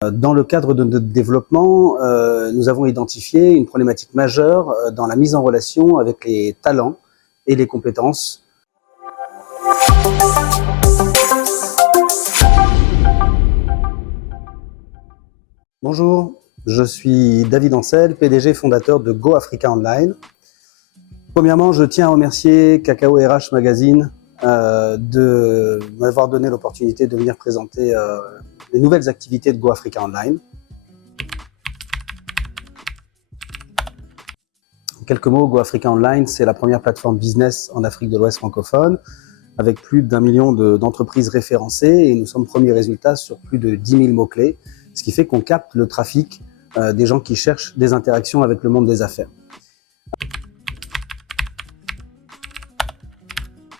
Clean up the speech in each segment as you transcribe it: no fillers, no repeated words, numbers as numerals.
Dans le cadre de notre développement, nous avons identifié une problématique majeure dans la mise en relation avec les talents et les compétences. Bonjour, je suis David Ancel, PDG fondateur de Go Africa Online. Premièrement, je tiens à remercier Kakao RH Magazine de m'avoir donné l'opportunité de venir présenter les nouvelles activités de Go Africa Online. En quelques mots, Go Africa Online, c'est la première plateforme business en Afrique de l'Ouest francophone, avec plus d'1 million d'entreprises référencées, et nous sommes premiers résultats sur plus de 10 000 mots-clés, ce qui fait qu'on capte le trafic des gens qui cherchent des interactions avec le monde des affaires.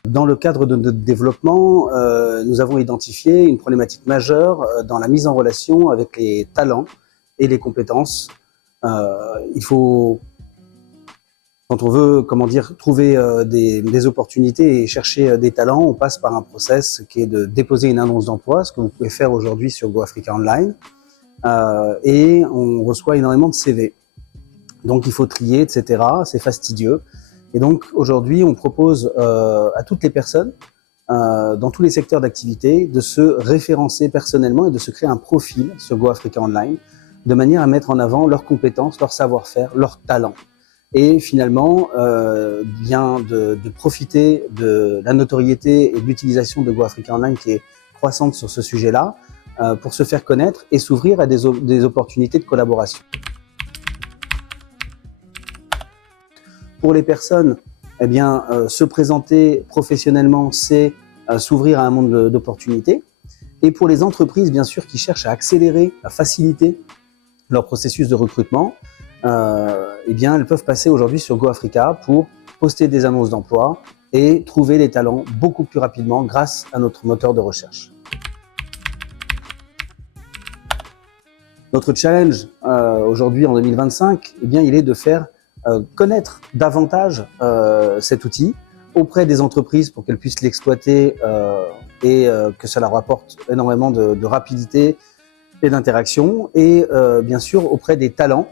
Dans le cadre de notre développement, nous avons identifié une problématique majeure dans la mise en relation avec les talents et les compétences. Il faut, quand on veut, trouver des opportunités et chercher des talents, on passe par un process qui est de déposer une annonce d'emploi, ce que vous pouvez faire aujourd'hui sur Go Africa Online, et on reçoit énormément de CV. Donc il faut trier, etc. C'est fastidieux. Et donc aujourd'hui, on propose à toutes les personnes, dans tous les secteurs d'activité, de se référencer personnellement et de se créer un profil sur Go Africa Online, de manière à mettre en avant leurs compétences, leur savoir-faire, leurs talents. Et finalement, bien de profiter de la notoriété et de l'utilisation de Go Africa Online qui est croissante sur ce sujet-là, pour se faire connaître et s'ouvrir à des opportunités de collaboration. Pour les personnes, se présenter professionnellement, c'est s'ouvrir à un monde d'opportunités. Et pour les entreprises, bien sûr, qui cherchent à accélérer, à faciliter leur processus de recrutement, elles peuvent passer aujourd'hui sur Go Africa pour poster des annonces d'emploi et trouver des talents beaucoup plus rapidement grâce à notre moteur de recherche. Notre challenge aujourd'hui en 2025, il est de faire connaître davantage cet outil auprès des entreprises pour qu'elles puissent l'exploiter et que ça leur apporte énormément de rapidité et d'interaction, et bien sûr auprès des talents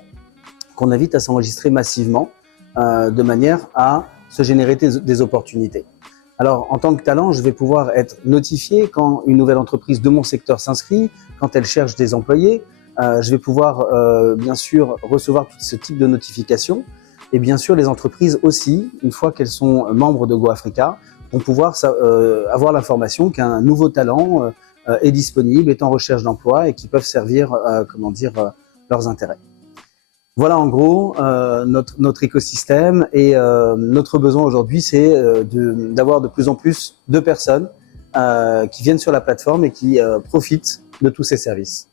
qu'on invite à s'enregistrer massivement de manière à se générer des opportunités. Alors en tant que talent, je vais pouvoir être notifié quand une nouvelle entreprise de mon secteur s'inscrit, quand elle cherche des employés. Je vais pouvoir bien sûr recevoir tout ce type de notifications. Et bien sûr, les entreprises aussi, une fois qu'elles sont membres de Go Africa, vont pouvoir avoir l'information qu'un nouveau talent est disponible, est en recherche d'emploi et qui peuvent servir, leurs intérêts. Voilà en gros notre écosystème, et notre besoin aujourd'hui, c'est d'avoir de plus en plus de personnes qui viennent sur la plateforme et qui profitent de tous ces services.